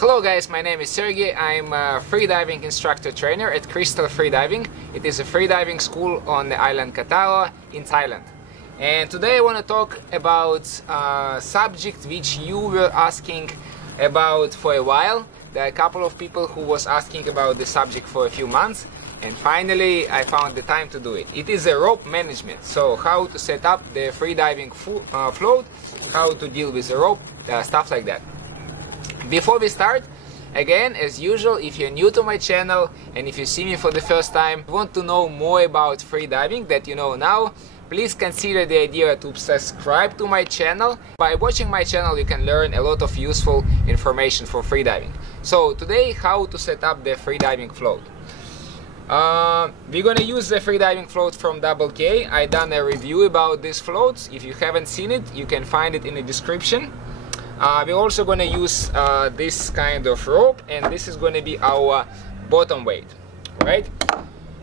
Hello guys, my name is Sergey. I'm a freediving instructor trainer at Crystal Freediving. It is a freediving school on the island Ko Tao in Thailand. And today I want to talk about a subject which you were asking about for a while. There are a couple of people who was asking about the subject for a few months, and finally I found the time to do it. It is a rope management, so how to set up the freediving float, how to deal with the rope, stuff like that. Before we start, again, as usual, if you're new to my channel and if you see me for the first time, want to know more about freediving that you know now, please consider the idea to subscribe to my channel. By watching my channel you can learn a lot of useful information for freediving. So today, how to set up the freediving float. We're gonna use the freediving float from Double K. I done a review about these floats. If you haven't seen it, you can find it in the description. We're also going to use this kind of rope, and this is going to be our bottom weight, right?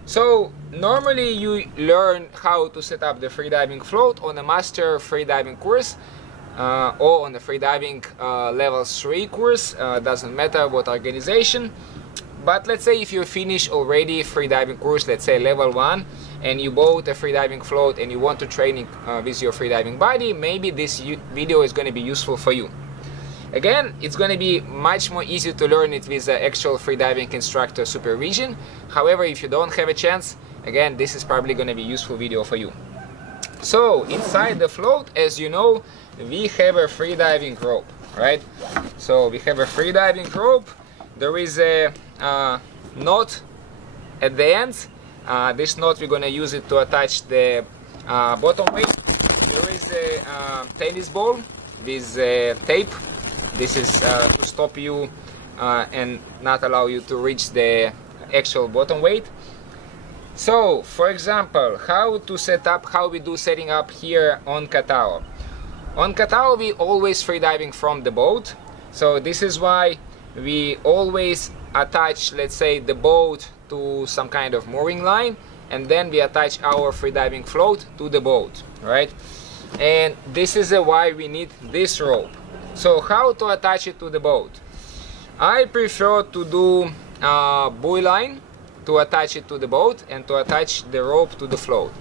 So normally you learn how to set up the freediving float on a master freediving course or on the freediving level 3 course, doesn't matter what organization. But let's say if you finish already freediving course, let's say level 1, and you bought a freediving float and you want to train it with your freediving buddy, maybe this video is going to be useful for you. Again, it's going to be much more easy to learn it with the actual freediving instructor supervision. However, if you don't have a chance, again, this is probably going to be a useful video for you. So inside the float, as you know, we have a freediving rope, right? So we have a freediving rope. There is a knot at the end. This knot, we're going to use it to attach the bottom weight. There is a tennis ball with tape. This is to stop you and not allow you to reach the actual bottom weight. So, for example, how to set up, how we do setting up here on Ko Tao. On Ko Tao, we always freediving from the boat. So this is why we always attach, let's say, the boat to some kind of mooring line, and then we attach our freediving float to the boat, right? And this is why we need this rope. So how to attach it to the boat? I prefer to do buoy line to attach it to the boat and to attach the rope to the float.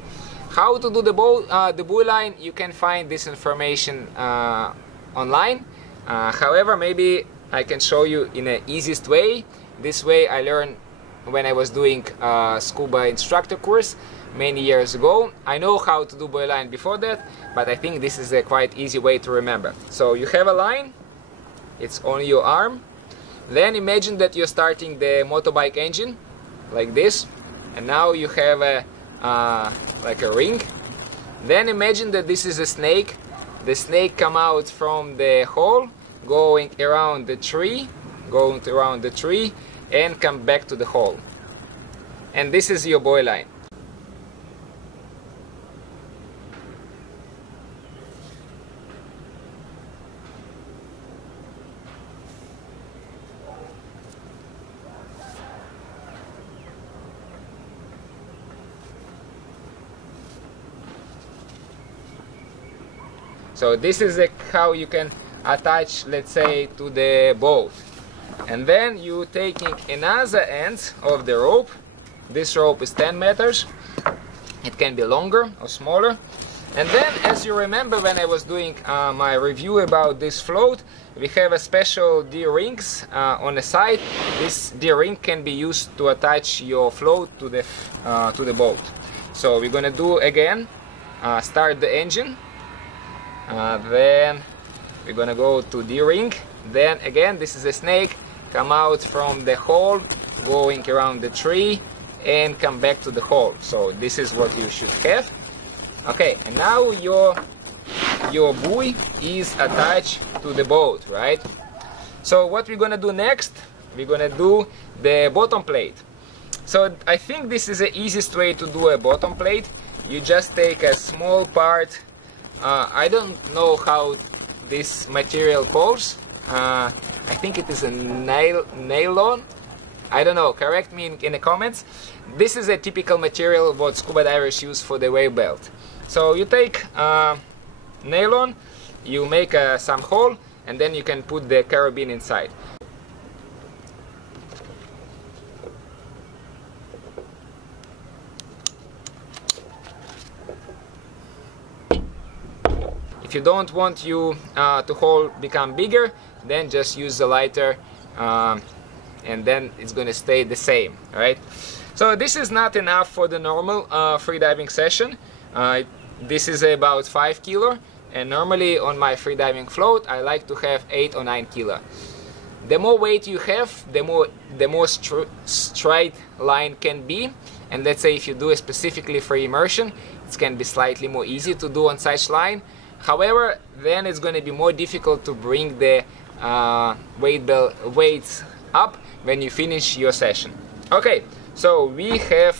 How to do the buoy line? You can find this information online. However, maybe I can show you in the easiest way. This way I learned when I was doing scuba instructor course many years ago. I know how to do buoy line before that, but I think this is a quite easy way to remember. So you have a line, it's on your arm. Then imagine that you're starting the motorbike engine like this, and now you have a like a ring. Then imagine that this is a snake. The snake come out from the hole, going around the tree, and come back to the hole. And this is your buoy line. So this is how you can attach, let's say, to the boat. And then you taking another end of the rope. This rope is 10 meters. It can be longer or smaller. And then, as you remember when I was doing my review about this float, we have a special D-rings on the side. This D-ring can be used to attach your float to the boat. So we're gonna do again, start the engine. Then we're gonna go to D-ring. Then again, this is a snake, come out from the hole, going around the tree, and come back to the hole. So this is what you should have. Okay, and now your buoy is attached to the boat, right? So what we're gonna do next, we're gonna do the bottom plate. So I think this is the easiest way to do a bottom plate. You just take a small part. I don't know how this material calls. I think it is a nylon. I don't know, correct me in the comments. This is a typical material what scuba divers use for the wave belt. So you take nylon, you make some hole, and then you can put the carabiner inside. If you don't want you to hole become bigger, then just use the lighter, and then it's going to stay the same, right? So this is not enough for the normal freediving session. This is about 5 kilo, and normally on my freediving float I like to have 8 or 9 kilo. The more weight you have, the more straight line can be. And let's say if you do a specifically for immersion, it can be slightly more easy to do on such line. However, then it's going to be more difficult to bring the weights up when you finish your session. Okay, so we have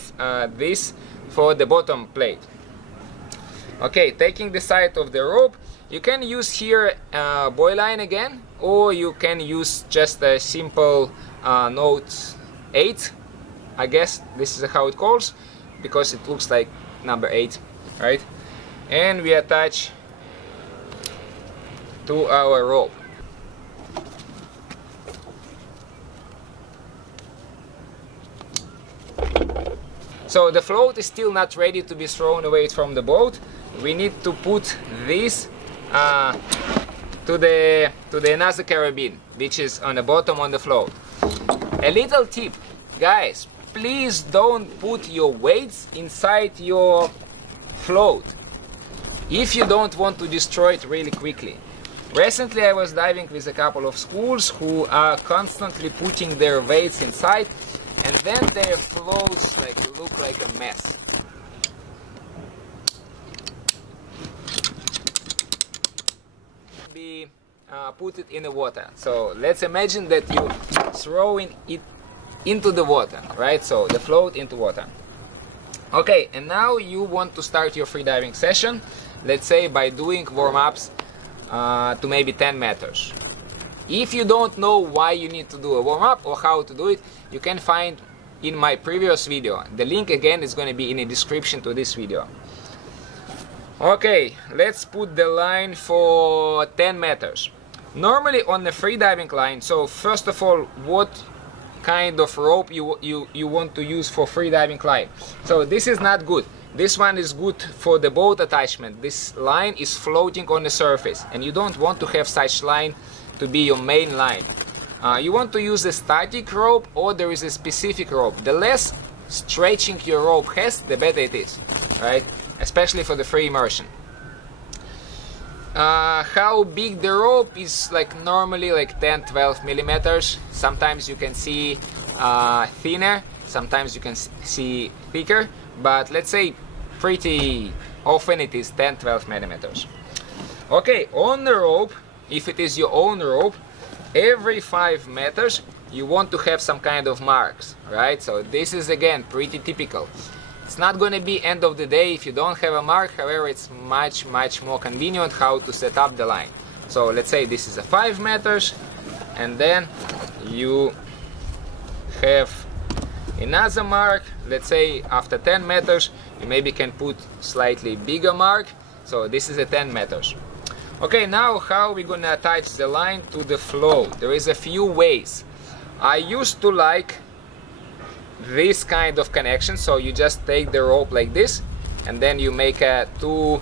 this for the bottom plate. Okay, taking the side of the rope, you can use here buoy line again, or you can use just a simple note 8. I guess this is how it calls, because it looks like number 8, right? And we attach to our rope. So the float is still not ready to be thrown away from the boat. We need to put this to the another carabine, which is on the bottom on the float. A little tip, guys, please don't put your weights inside your float if you don't want to destroy it really quickly. Recently I was diving with a couple of schools who are constantly putting their weights inside, and then their floats look like a mess. Put it in the water. So let's imagine that you throwing it into the water, right? So the float into water. Okay, and now you want to start your freediving session, let's say by doing warm-ups to maybe 10 meters. If you don't know why you need to do a warm-up or how to do it, you can find in my previous video. The link again is going to be in the description to this video. Okay, let's put the line for 10 meters. Normally on the freediving line, so first of all, what kind of rope you want to use for freediving line? So this is not good. This one is good for the boat attachment. This line is floating on the surface, and you don't want to have such line to be your main line. You want to use a static rope, or there is a specific rope. The less stretching your rope has, the better it is, right? Especially for the free immersion. How big the rope is, normally 10-12 millimeters. Sometimes you can see thinner, sometimes you can see thicker, but let's say pretty often it is 10-12 millimeters. Okay, on the rope, if it is your own rope, every 5 meters you want to have some kind of marks, right? So this is again pretty typical. It's not going to be end of the day if you don't have a mark. However, it's much more convenient how to set up the line. So let's say this is a 5 meters, and then you have another mark. Let's say after 10 meters you maybe can put slightly bigger mark. So this is a 10 meters. Okay, now how we're gonna attach the line to the float? There is a few ways. I used to like this kind of connection, so you just take the rope like this, and then you make two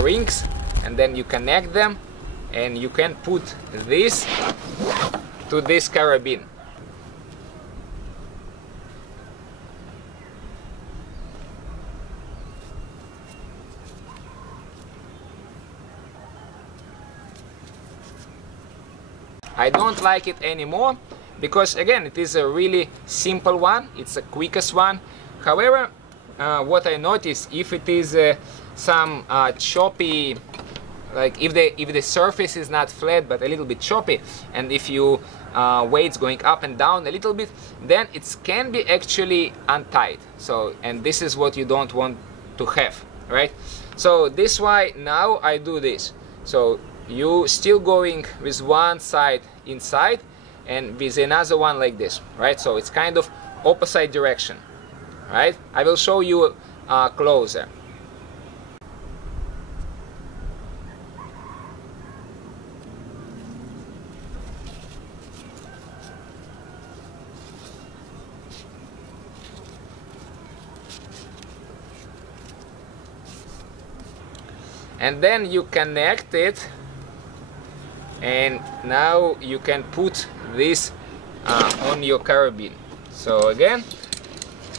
rings, and then you connect them, and you can put this to this carabine. I don't like it anymore, because again it is a really simple one, it's the quickest one. However, what I noticed, if it is some choppy, if the surface is not flat but a little bit choppy, and if you weights going up and down a little bit, then it can be actually untied. So, and this is what you don't want to have, right? So this why now I do this. So you still going with one side inside and with another one like this, right? So it's kind of opposite direction, right? I will show you closer. and then you connect it, and now you can put this on your carabiner. So again,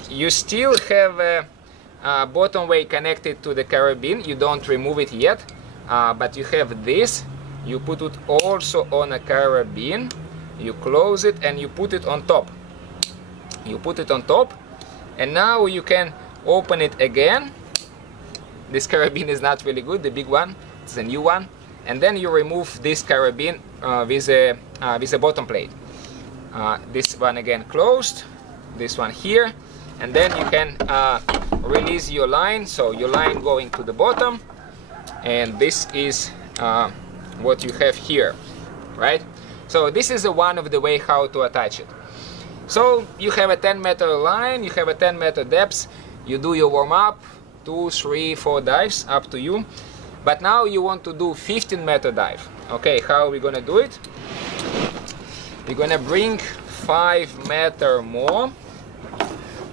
you still have a bottom weight connected to the carabiner, you don't remove it yet, but you have this, you put it also on a carabiner, you close it and you put it on top. You put it on top, and now you can open it again. This carabiner is not really good, the big one, it's a new one. And then you remove this carabiner with a bottom plate. This one again closed, this one here, and then you can release your line. So your line going to the bottom, and this is what you have here, right? So this is one of the way how to attach it. So you have a 10-meter line, you have a 10-meter depth, you do your warm-up, 2, 3, 4 dives, up to you. But now you want to do 15-meter dive. Okay, how are we gonna do it? We're gonna bring 5 meter more.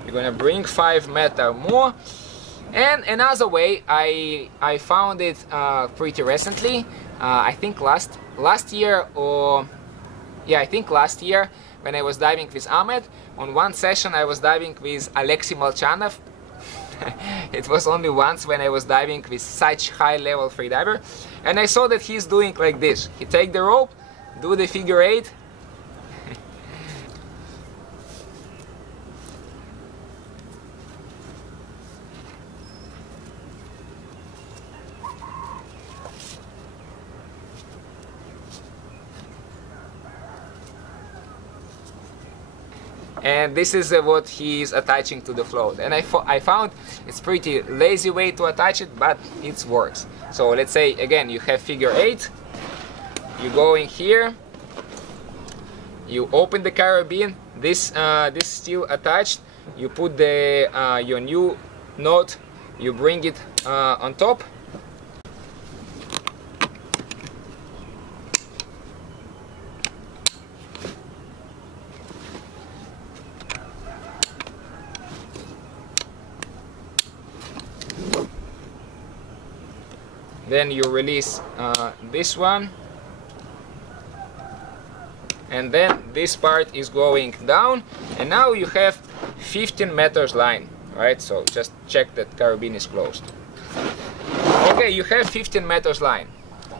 You're gonna bring 5 meter more. And another way, I found it pretty recently. I think last year, or yeah, I think last year when I was diving with Ahmed. On one session I was diving with Alexei Molchanov. It was only once when I was diving with such high-level freediver, and I saw that he's doing like this. He take the rope, do the figure 8. And this is what he's attaching to the float. And I found it's pretty lazy way to attach it, but it works. So let's say again you have figure 8, you go in here, you open the carabiner, this still attached, you put the your new knot, you bring it on top. Then you release this one, and then this part is going down, and now you have 15 meters line, right? So just check that carabiner is closed. Okay, you have 15 meters line.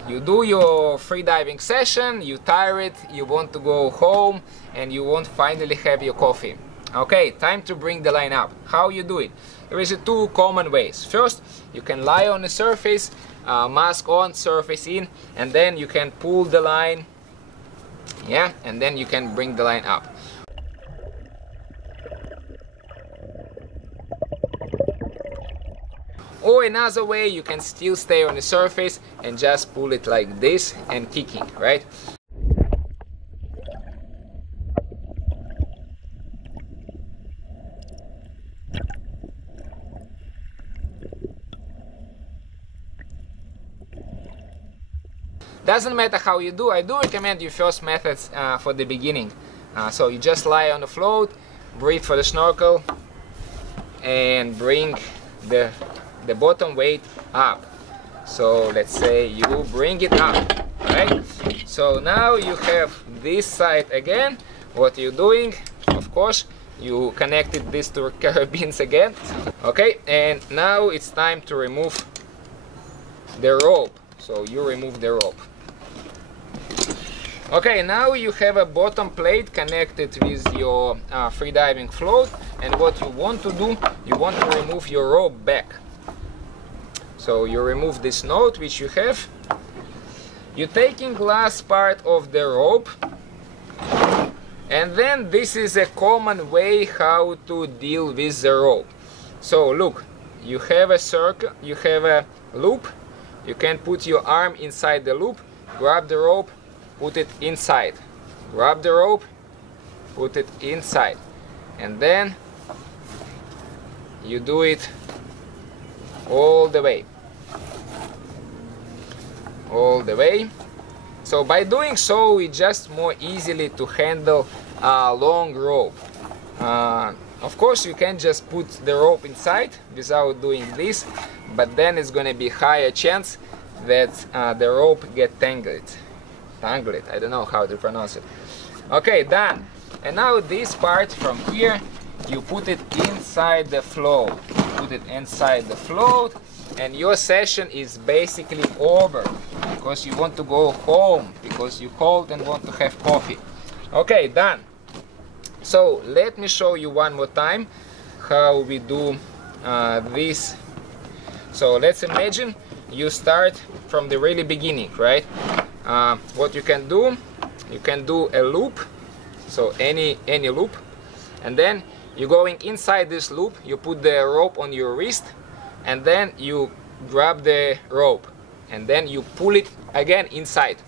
You do your freediving session, you tire it, you want to go home, and you want to finally have your coffee. Okay, time to bring the line up. How you do it? There is 2 common ways. First, you can lie on the surface, mask on, surface in, and then you can pull the line, yeah, and then you can bring the line up. Or another way, you can still stay on the surface and just pull it like this and kicking, right? Doesn't matter how you do, I do recommend your first methods for the beginning. So you just lie on the float, breathe for the snorkel, and bring the bottom weight up. So let's say you bring it up, right? So now you have this side again. What you're doing, of course, you connected this to carabines again. Okay, and now it's time to remove the rope. So you remove the rope. Okay, now you have a bottom plate connected with your freediving float, and what you want to do, you want to remove your rope back. So you remove this knot which you have. You're taking last part of the rope, and then this is a common way how to deal with the rope. So look, you have a circle, you have a loop, you can put your arm inside the loop, grab the rope, put it inside, grab the rope, put it inside, and then you do it all the way. All the way. So by doing so, it's just more easily to handle a long rope. Of course, you can just put the rope inside without doing this, but then it's gonna be higher chance that the rope get tangled. I don't know how to pronounce it. Okay, done. And now this part from here, you put it inside the float. Put it inside the float, and your session is basically over, because you want to go home, because you're cold and want to have coffee. Okay, done. So let me show you one more time how we do this. So let's imagine you start from the really beginning, right? What you can do a loop, so any loop, and then you're going inside this loop, you put the rope on your wrist, and then you grab the rope, and then you pull it again inside.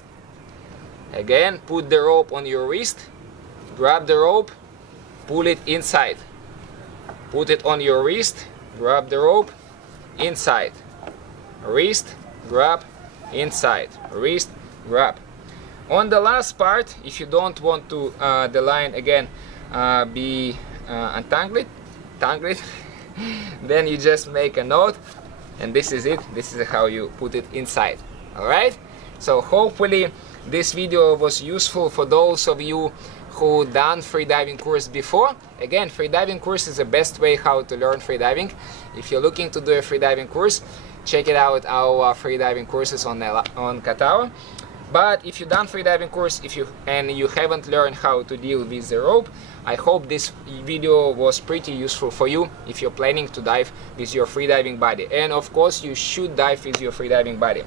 Again, put the rope on your wrist, grab the rope, pull it inside. Put it on your wrist, grab the rope, inside. Wrist, grab, inside. Wrist, grab. On the last part, if you don't want to the line again be untangled, then you just make a knot, and this is it. This is how you put it inside. Alright? So hopefully this video was useful for those of you who done freediving course before. Again, freediving course is the best way how to learn freediving. If you're looking to do a freediving course, check it out, our freediving courses on Ko Tao. But if you done freediving course, and you haven't learned how to deal with the rope, I hope this video was pretty useful for you if you're planning to dive with your freediving buddy. And of course, you should dive with your freediving buddy.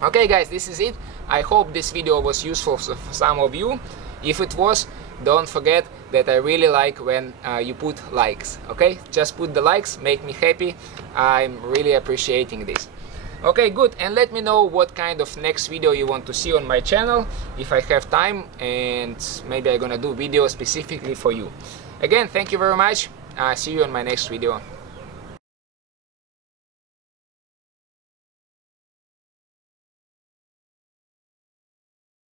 Okay guys, this is it. I hope this video was useful for some of you. If it was, don't forget that I really like when you put likes. Okay, just put the likes, make me happy. I'm really appreciating this. Okay, good. And let me know what kind of next video you want to see on my channel, if I have time, and maybe I'm gonna do video specifically for you. Again, thank you very much. See you on my next video.